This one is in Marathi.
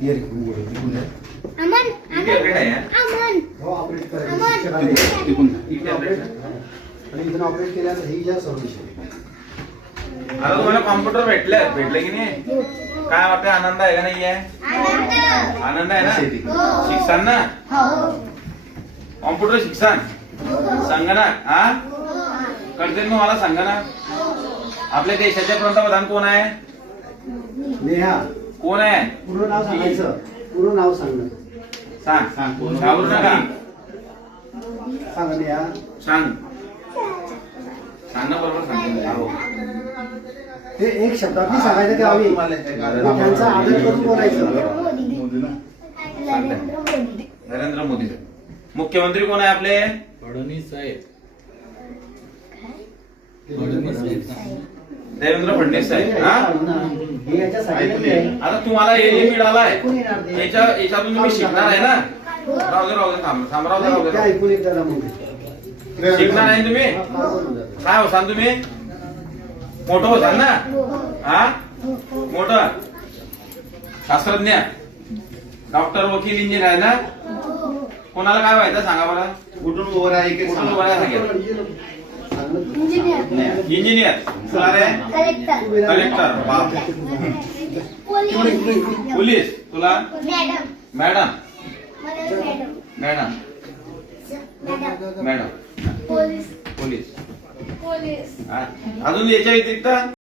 ये रे कोण आहे? अमन टॅबलेट आहे अमन हो ऑपरेट करायचं अमन शिक्षकाने. टिकून ही टॅबलेट आणि इथून ऑपरेट केल्यानंतर ही या सर्व विषय आता तुम्हाला कॉम्प्युटर भेटले की नाही काय वाटतं आनंद आहे का नाही आहे आनंद आहे ना शिक्षण ना कॉम्प्युटर शिक्षण संगणक हा कळते मला संगणक आपल्या देशाचे पंतप्रधान कोण आहे नेहा कोण आहे पूर्ण नाव सांगायचं पूर्ण नाव सांगणं सांग घाबरू नका सांगा नेहा सांग सांग ना बरोबर सांग ते एक शब्दात सांगायचं ते हवी त्यांचा आदर करून बोलायचं. नरेंद्र मोदी मुख्यमंत्री कोण आहे आपले फडणवीस साहेब देवेंद्र फडणवीस साहेब हा हे याच्या साईडला आहे. आता तुम्हाला हे मिळालाय ऐकून येणार ते. याच्यातून तुम्ही शिकणार आहे ना राहू दे थांब राहू नाही, ते दे ऐकून येत जरा मग. शिकणार आहे तुम्ही काय होसान तुम्ही मोठं होसान ना हा मोठं शास्त्रज्ञ डॉक्टर वकील इंजिनियर आहे ना कोणाला काय व्हायचं सांगा मला कुठून उभं आहे की कुठून उभं आहे सांगेल इंजिनियर इंजिनियर तुला रे कलेक्टर कलेक्टर बाप पोलीस पोलीस तुला madam madam madam madam madam police police police हा. अजून याच्या व्यतिरिक्त